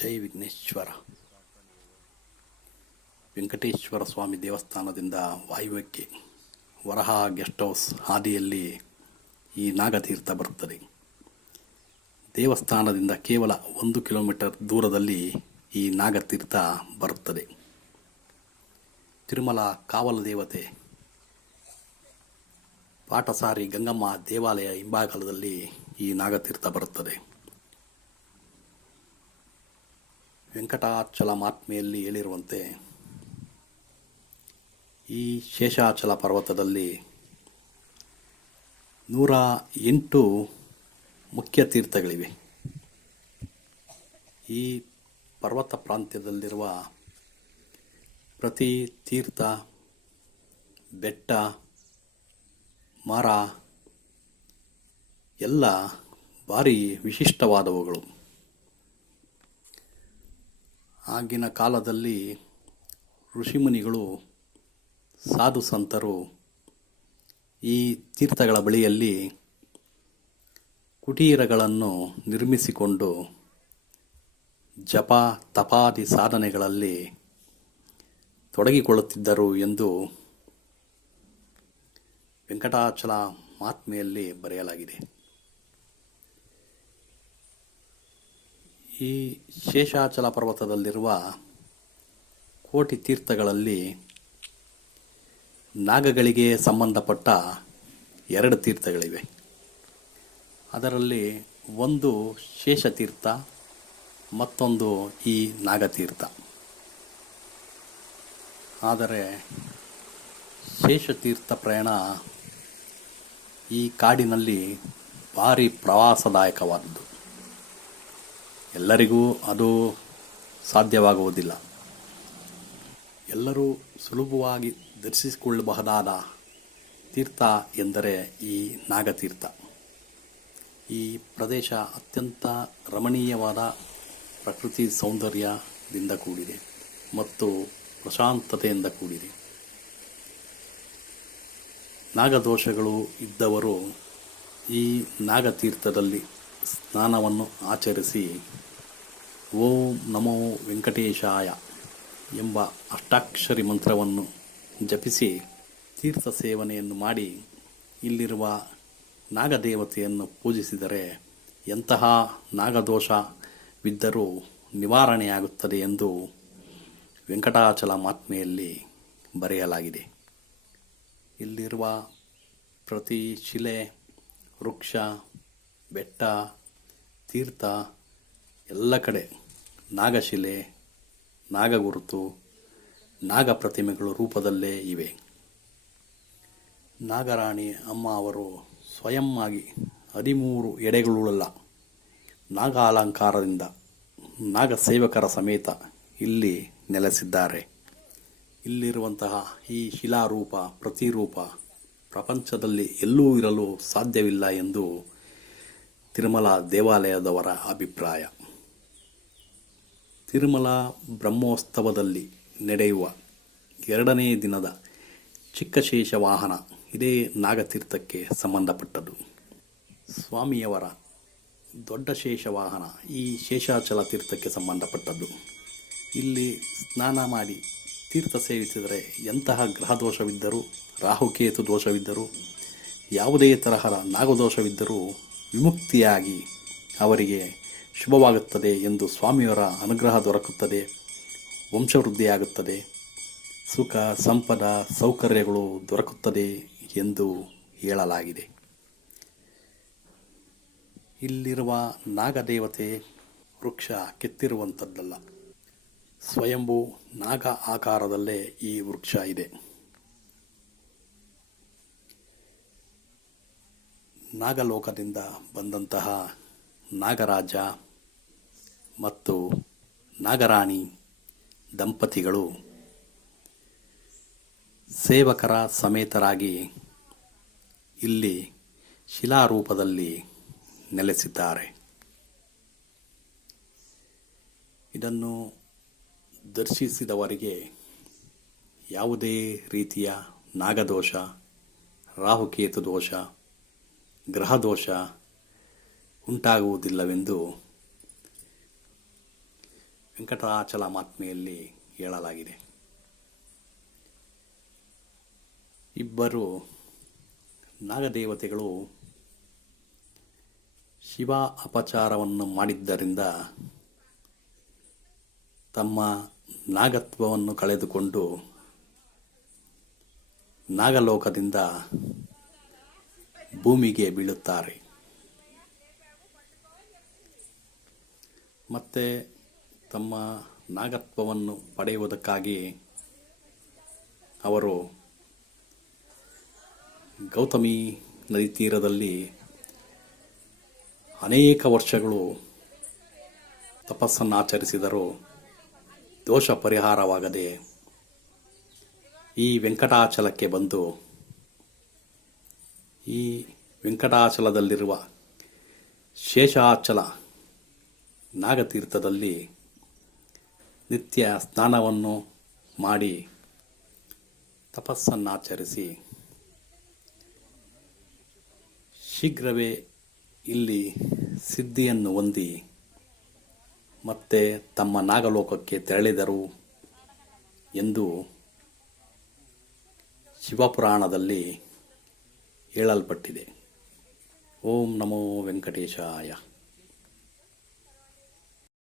ಜೈ ವಿಘ್ನೇಶ್ವರ. ವೆಂಕಟೇಶ್ವರ ಸ್ವಾಮಿ ದೇವಸ್ಥಾನದಿಂದ ವಾಯುವ್ಯಕ್ಕೆ Varaha guest house ಹಾದಿಯಲ್ಲಿ ಈ ನಾಗತೀರ್ಥ ಬರುತ್ತದೆ. ದೇವಸ್ಥಾನದಿಂದ ಕೇವಲ 1 ಕಿಲೋಮೀಟರ್ ದೂರದಲ್ಲಿ ಈ ನಾಗತೀರ್ಥ ಬರುತ್ತದೆ. ತಿರುಮಲ ಕಾವಲು ದೇವತೆ ಪಾಟಸಾರಿ ಗಂಗಮ್ಮ ದೇವಾಲಯ ಹಿಂಭಾಗದಲ್ಲಿ ಈ ನಾಗತೀರ್ಥ ಬರುತ್ತದೆ. ವೆಂಕಟಾಚಲ ಮಹಾತ್ಮೆಯಲ್ಲಿ ಹೇಳಿರುವಂತೆ ಈ ಶೇಷಾಚಲ ಪರ್ವತದಲ್ಲಿ 108 ಮುಖ್ಯ ತೀರ್ಥಗಳಿವೆ. ಈ ಪರ್ವತ ಪ್ರಾಂತ್ಯದಲ್ಲಿರುವ ಪ್ರತಿ ತೀರ್ಥ, ಬೆಟ್ಟ, ಮರ ಎಲ್ಲ ಭಾರಿ ವಿಶಿಷ್ಟವಾದವುಗಳು. ಆಗಿನ ಕಾಲದಲ್ಲಿ ಋಷಿಮುನಿಗಳು, ಸಾಧು ಸಂತರು ಈ ತೀರ್ಥಗಳ ಬಳಿಯಲ್ಲಿ ಕುಟೀರಗಳನ್ನು ನಿರ್ಮಿಸಿಕೊಂಡು ಜಪ ತಪಾದಿ ಸಾಧನೆಗಳಲ್ಲಿ ತೊಡಗಿಕೊಳ್ಳುತ್ತಿದ್ದರು ಎಂದು ವೆಂಕಟಾಚಲ ಮಹಾತ್ಮೆಯಲ್ಲಿ ಬರೆಯಲಾಗಿದೆ. ಈ ಶೇಷಾಚಲ ಪರ್ವತದಲ್ಲಿರುವ ಕೋಟಿ ತೀರ್ಥಗಳಲ್ಲಿ ನಾಗಗಳಿಗೆ ಸಂಬಂಧಪಟ್ಟ 2 ತೀರ್ಥಗಳಿವೆ. ಅದರಲ್ಲಿ ಒಂದು ಶೇಷತೀರ್ಥ, ಮತ್ತೊಂದು ಈ ನಾಗತೀರ್ಥ. ಆದರೆ ಶೇಷತೀರ್ಥ ಪ್ರಯಾಣ ಈ ಕಾಡಿನಲ್ಲಿ ಭಾರಿ ಪ್ರವಾಸದಾಯಕವಾದದ್ದು. ಎಲ್ಲರಿಗೂ ಅದು ಸಾಧ್ಯವಾಗುವುದಿಲ್ಲ. ಎಲ್ಲರೂ ಸುಲಭವಾಗಿ ದರ್ಶಿಸಿಕೊಳ್ಳಬಹುದಾದ ತೀರ್ಥ ಎಂದರೆ ಈ ನಾಗತೀರ್ಥ. ಈ ಪ್ರದೇಶ ಅತ್ಯಂತ ರಮಣೀಯವಾದ ಪ್ರಕೃತಿ ಸೌಂದರ್ಯದಿಂದ ಕೂಡಿದೆ ಮತ್ತು ಪ್ರಶಾಂತತೆಯಿಂದ ಕೂಡಿದೆ. ನಾಗದೋಷಗಳು ಇದ್ದವರು ಈ ನಾಗತೀರ್ಥದಲ್ಲಿ ಸ್ನಾನವನ್ನು ಆಚರಿಸಿ ಓಂ ನಮೋ ವೆಂಕಟೇಶಾಯ ಎಂಬ ಅಷ್ಟಾಕ್ಷರಿ ಮಂತ್ರವನ್ನು ಜಪಿಸಿ ತೀರ್ಥ ಸೇವನೆಯನ್ನು ಮಾಡಿ ಇಲ್ಲಿರುವ ನಾಗದೇವತೆಯನ್ನು ಪೂಜಿಸಿದರೆ ಎಂತಹ ನಾಗದೋಷವಿದ್ದರೂ ನಿವಾರಣೆಯಾಗುತ್ತದೆ ಎಂದು ವೆಂಕಟಾಚಲ ಮಹಾತ್ಮೆಯಲ್ಲಿ ಬರೆಯಲಾಗಿದೆ. ಇಲ್ಲಿರುವ ಪ್ರತಿ ಶಿಲೆ, ವೃಕ್ಷ, ಬೆಟ್ಟ, ತೀರ್ಥ ಎಲ್ಲ ಕಡೆ ನಾಗಶಿಲೆ, ನಾಗಗುರುತು, ನಾಗಪ್ರತಿಮೆಗಳು ರೂಪದಲ್ಲೇ ಇವೆ. ನಾಗರಾಣಿ ಅಮ್ಮ ಅವರು ಸ್ವಯಂ ಆಗಿ 13 ಎಡೆಗಳುಳ್ಳ ನಾಗ ಅಲಂಕಾರದಿಂದ ನಾಗಸೇವಕರ ಸಮೇತ ಇಲ್ಲಿ ನೆಲೆಸಿದ್ದಾರೆ. ಇಲ್ಲಿರುವಂತಹ ಈ ಶಿಲಾರೂಪ, ಪ್ರತಿರೂಪ ಪ್ರಪಂಚದಲ್ಲಿ ಎಲ್ಲೂ ಇರಲು ಸಾಧ್ಯವಿಲ್ಲ ಎಂದು ತಿರುಮಲ ದೇವಾಲಯದವರ ಅಭಿಪ್ರಾಯ. ತಿರುಮಲ ಬ್ರಹ್ಮೋತ್ಸವದಲ್ಲಿ ನಡೆಯುವ 2ನೇ ದಿನದ ಚಿಕ್ಕಶೇಷ ವಾಹನ ಇದೇ ನಾಗತೀರ್ಥಕ್ಕೆ ಸಂಬಂಧಪಟ್ಟದ್ದು. ಸ್ವಾಮಿಯವರ ದೊಡ್ಡ ಶೇಷ ವಾಹನ ಈ ಶೇಷಾಚಲ ತೀರ್ಥಕ್ಕೆ ಸಂಬಂಧಪಟ್ಟದ್ದು. ಇಲ್ಲಿ ಸ್ನಾನ ಮಾಡಿ ತೀರ್ಥ ಸೇವಿಸಿದರೆ ಎಂತಹ ಗ್ರಹದೋಷವಿದ್ದರೂ, ರಾಹುಕೇತು ದೋಷವಿದ್ದರೂ, ಯಾವುದೇ ತರಹದ ನಾಗದೋಷವಿದ್ದರೂ ವಿಮುಕ್ತಿಯಾಗಿ ಅವರಿಗೆ ಶುಭವಾಗುತ್ತದೆ ಎಂದು ಸ್ವಾಮಿಯವರ ಅನುಗ್ರಹ ದೊರಕುತ್ತದೆ, ವಂಶವೃದ್ಧಿಯಾಗುತ್ತದೆ, ಸುಖ ಸಂಪದ ಸೌಕರ್ಯಗಳು ದೊರಕುತ್ತದೆ ಎಂದು ಹೇಳಲಾಗಿದೆ. ಇಲ್ಲಿರುವ ನಾಗದೇವತೆ ವೃಕ್ಷ ಕೆತ್ತಿರುವಂಥದ್ದಲ್ಲ, ಸ್ವಯಂಭೂ ನಾಗ ಆಕಾರದಲ್ಲೇ ಈ ವೃಕ್ಷ ಇದೆ. ನಾಗಲೋಕದಿಂದ ಬಂದಂತಹ ನಾಗರಾಜ ಮತ್ತು ನಾಗರಾಣಿ ದಂಪತಿಗಳು ಸೇವಕರ ಸಮೇತರಾಗಿ ಇಲ್ಲಿ ಶಿಲಾರೂಪದಲ್ಲಿ ನೆಲೆಸಿದ್ದಾರೆ. ಇದನ್ನು ದರ್ಶಿಸಿದವರಿಗೆ ಯಾವುದೇ ರೀತಿಯ ನಾಗದೋಷ, ರಾಹುಕೇತು ದೋಷ, ಗ್ರಹದೋಷ ಉಂಟಾಗುವುದಿಲ್ಲವೆಂದು ವೆಂಕಟಾಚಲ ಮಾತ್ಮೆಯಲ್ಲಿ ಹೇಳಲಾಗಿದೆ. ಇಬ್ಬರು ನಾಗದೇವತೆಗಳು ಶಿವ ಅಪಚಾರವನ್ನು ಮಾಡಿದ್ದರಿಂದ ತಮ್ಮ ನಾಗತ್ವವನ್ನು ಕಳೆದುಕೊಂಡು ನಾಗಲೋಕದಿಂದ ಭೂಮಿಗೆ ಬೀಳುತ್ತಾರೆ. ಮತ್ತೆ ತಮ್ಮ ನಾಗತ್ವವನ್ನು ಪಡೆಯುವುದಕ್ಕಾಗಿ ಅವರು ಗೌತಮಿ ನದಿ ತೀರದಲ್ಲಿ ಅನೇಕ ವರ್ಷಗಳು ತಪಸ್ಸನ್ನು ಆಚರಿಸಿದರೂ ದೋಷ ಪರಿಹಾರವಾಗದೆ ಈ ವೆಂಕಟಾಚಲಕ್ಕೆ ಬಂದು ಈ ವೆಂಕಟಾಚಲದಲ್ಲಿರುವ ಶೇಷಾಚಲ ನಾಗತೀರ್ಥದಲ್ಲಿ ನಿತ್ಯ ಸ್ನಾನವನ್ನು ಮಾಡಿ ತಪಸ್ಸನ್ನಾಚರಿಸಿ ಶೀಘ್ರವೇ ಇಲ್ಲಿ ಸಿದ್ಧಿಯನ್ನು ಹೊಂದಿ ಮತ್ತೆ ತಮ್ಮ ನಾಗಲೋಕಕ್ಕೆ ತೆರಳಿದರು ಎಂದು ಶಿವಪುರಾಣದಲ್ಲಿ ಹೇಳಲ್ಪಟ್ಟಿದೆ. ಓಂ ನಮೋ ವೆಂಕಟೇಶಾಯ.